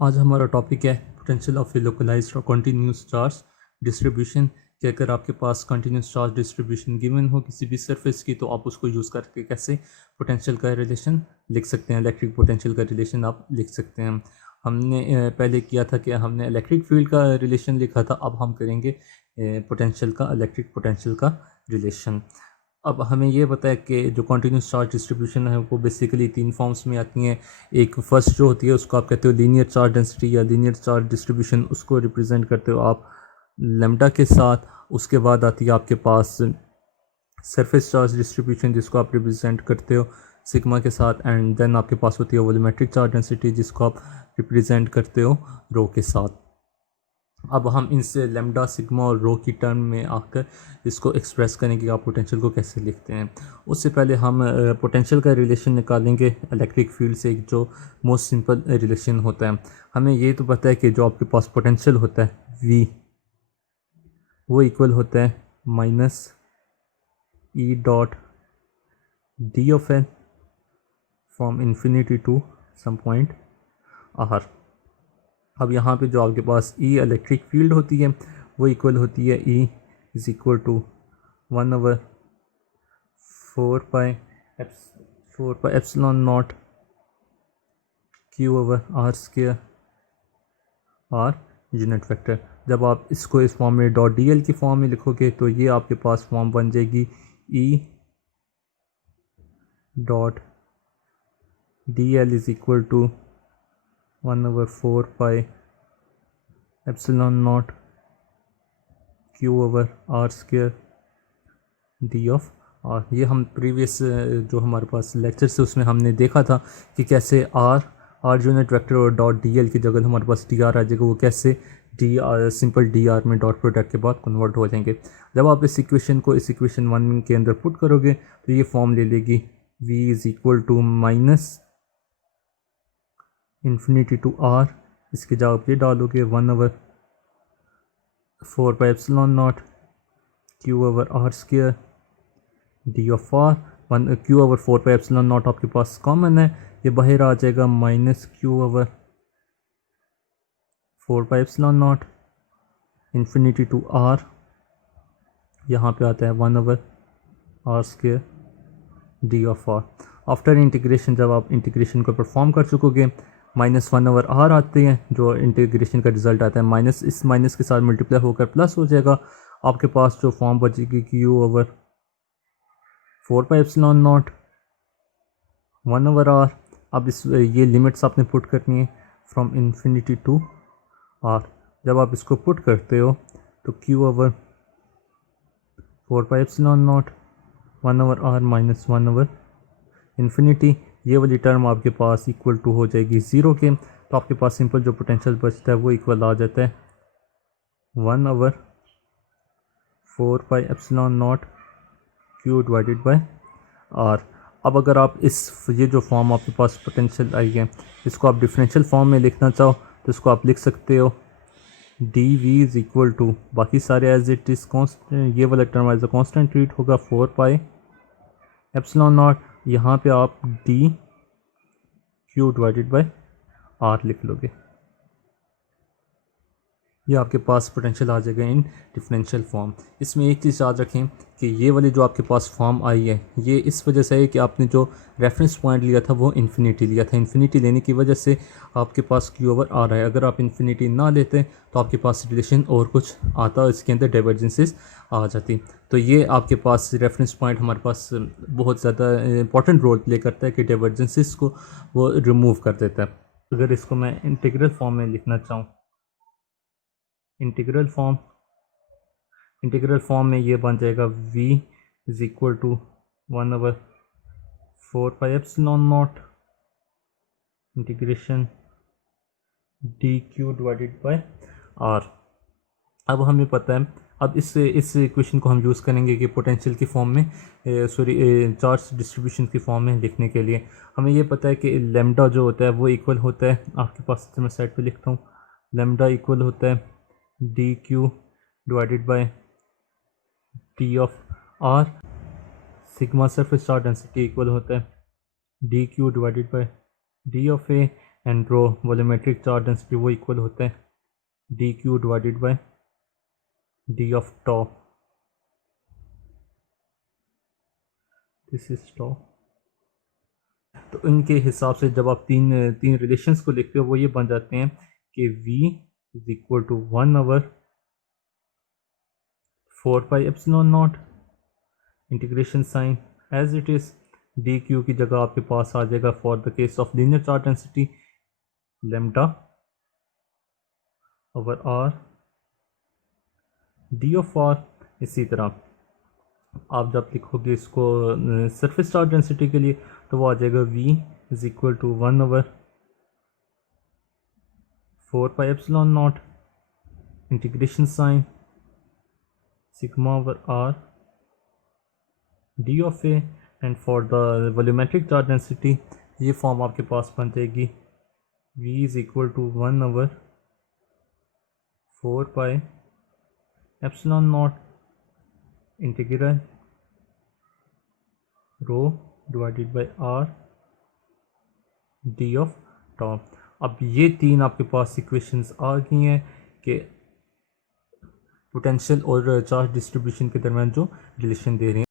आज हमारा टॉपिक है पोटेंशियल ऑफ ए लोकलाइज्ड और कंटिन्यूस चार्ज डिस्ट्रीब्यूशन कि अगर आपके पास कंटिन्यूस चार्ज डिस्ट्रीब्यूशन गिवन हो किसी भी सरफेस की तो आप उसको यूज़ करके कैसे पोटेंशियल का रिलेशन लिख सकते हैं, इलेक्ट्रिक पोटेंशियल का रिलेशन आप लिख सकते हैं। हमने पहले किया था कि हमने इलेक्ट्रिक फील्ड का रिलेशन लिखा था, अब हम करेंगे पोटेंशियल का, इलेक्ट्रिक पोटेंशियल का रिलेशन। अब हमें ये पता है कि जो कॉन्टीन्यूस चार्ज डिस्ट्रीब्यूशन है वो बेसिकली तीन फॉर्म्स में आती हैं। एक फर्स्ट जो होती है उसको आप कहते हो लीनियर चार्ज डेंसिटी या लीनियर चार्ज डिस्ट्रीब्यूशन, उसको रिप्रेजेंट करते हो आप लैम्डा के साथ। उसके बाद आती है आपके पास सरफेस चार्ज डिस्ट्रीब्यूशन जिसको आप रिप्रेजेंट करते हो सिग्मा के साथ, एंड देन आपके पास होती है वॉल्यूमेट्रिक चार्ज डेंसिटी जिसको आप रिप्रेजेंट करते हो रो के साथ। अब हम इनसे लैम्डा, सिग्मा और रो की टर्म में आकर इसको एक्सप्रेस करेंगे कि आप पोटेंशियल को कैसे लिखते हैं। उससे पहले हम पोटेंशियल का रिलेशन निकालेंगे इलेक्ट्रिक फील्ड से, एक जो मोस्ट सिंपल रिलेशन होता है। हमें ये तो पता है कि जो आपके पास पोटेंशियल होता है V, वो इक्वल होता है minus E dot D of N from infinity to some point R। अब यहाँ पे जो आपके पास E इलेक्ट्रिक फील्ड होती है वो इक्वल होती है E is equal to 1/4 pi epsilon naught Q/R² R unit vector. जब आप इसको इस फॉर्म में डॉट डी एल की फॉर्म में लिखोगे तो ये आपके पास फॉर्म बन जाएगी E dot D L is equal to 1/4 pi epsilon naught Q/R² D of R। ये हम प्रीवियस जो हमारे पास लेक्चर से उसमें हमने देखा था कि कैसे R यूनिट वेक्टर और डॉट डी एल की जगह हमारे पास डी आर आ जाएगा, वो कैसे D R simple D R में डॉट प्रोडक्ट के बाद कन्वर्ट हो जाएंगे। जब आप इस इक्वेशन को इस इक्वेशन 1 के अंदर पुट करोगे तो ये फॉर्म ले लेगी V is equal to minus infinity to R। इसके जगह आप ये डालोगे 1/4 pi epsilon naught Q/R² D of R. Q/4 pi epsilon naught आपके पास कॉमन है, ये बाहर आ जाएगा minus Q/4 pi epsilon naught infinity to R। यहाँ पे आता है 1/R² D of R. After integration जब आप इंटीग्रेशन को परफॉर्म कर चुकोगे -1/R आते हैं, जो इंटीग्रेशन का रिजल्ट आता है माइनस, इस माइनस के साथ मल्टीप्लाई होकर प्लस हो जाएगा। आपके पास जो फॉर्म बचेगी Q/4 pi epsilon naught 1/R। अब इस ये लिमिट्स आपने पुट करनी है फ्रॉम इन्फिनिटी टू R। जब आप इसको पुट करते हो तो Q/4 pi epsilon naught 1/R minus 1/इन्फिनिटी, ये वाली टर्म आपके पास इक्वल टू हो जाएगी 0 के। तो आपके पास सिंपल जो पोटेंशियल बचता है वो इक्वल आ जाता है 1/4 pi epsilon not Q divided by R। अब अगर आप ये जो फॉर्म आपके पास पोटेंशियल आई है इसको आप डिफरेंशियल फॉर्म में लिखना चाहो तो इसको आप लिख सकते हो dV इज़ इक्वल टू, बाकी सारे एज इट इज़ कॉन्स्टेंट, ये वाला term as a constant treat होगा 4 पाई एप्सिलॉन नॉट। यहाँ पे आप D Q divided by R लिख लोगे, ये आपके पास पोटेंशियल आ जाएगा इन डिफरेंशियल फॉर्म। इसमें एक चीज़ याद रखें कि ये वाली जो आपके पास फॉर्म आई है ये इस वजह से है कि आपने जो रेफरेंस पॉइंट लिया था वो इन्फिनिटी लिया था। इन्फिनिटी लेने की वजह से आपके पास Q/R आ रहा है। अगर आप इन्फिनिटी ना लेते तो आपके पास रिलेशन और कुछ आता, इसके अंदर डाइवर्जेंसेस आ जाती। तो ये आपके पास रेफरेंस पॉइंट हमारे पास बहुत ज़्यादा इंपॉर्टेंट रोल प्ले करता है कि डाइवर्जेंसेस को वो रिमूव कर देता है। अगर इसको मैं इंटीग्रल फॉर्म में लिखना चाहूँ, इंटीग्रल फॉर्म में ये बन जाएगा V is equal to 1/4 pi epsilon naught integration dQ divided by R। अब हमें पता है, अब इस इक्वेशन को हम यूज़ करेंगे कि पोटेंशियल की फॉर्म में चार्ज डिस्ट्रीब्यूशन की फॉर्म में लिखने के लिए। हमें ये पता है कि लैम्डा जो होता है वो इक्वल होता है, आपके पास मैं साइड पे लिखता हूँ, लैम्डा इक्वल होता है dQ divided by T of R। Sigma surface charge density equal होता है dQ divided by D of A. And rho volumetric charge density वो इक्वल होता है D Q divided by D of tau, this is tau. तो इनके हिसाब से जब आप तीन रिलेशंस को लिखते हो वो ये बन जाते हैं कि v is equal to 1/4πε0 integration sign as it is D Q की जगह आपके पास आ जाएगा for the case of linear charge density lambda over R D of R. इसी तरह आप जब लिखोगे इसको सरफेस चार्ज डेंसिटी के लिए तो वो आ जाएगा v is equal to 1/4πε0 integration sign sigma over R D of A. And for the volumetric charge density ये फॉर्म आपके पास बन जाएगी v is equal to 1/4πε0 integral rho divided by R D of tau. अब ये तीन आपके पास equations आ गई हैं कि पोटेंशियल और चार्ज डिस्ट्रीब्यूशन के दरमियान जो रिलेशन दे रहे हैं।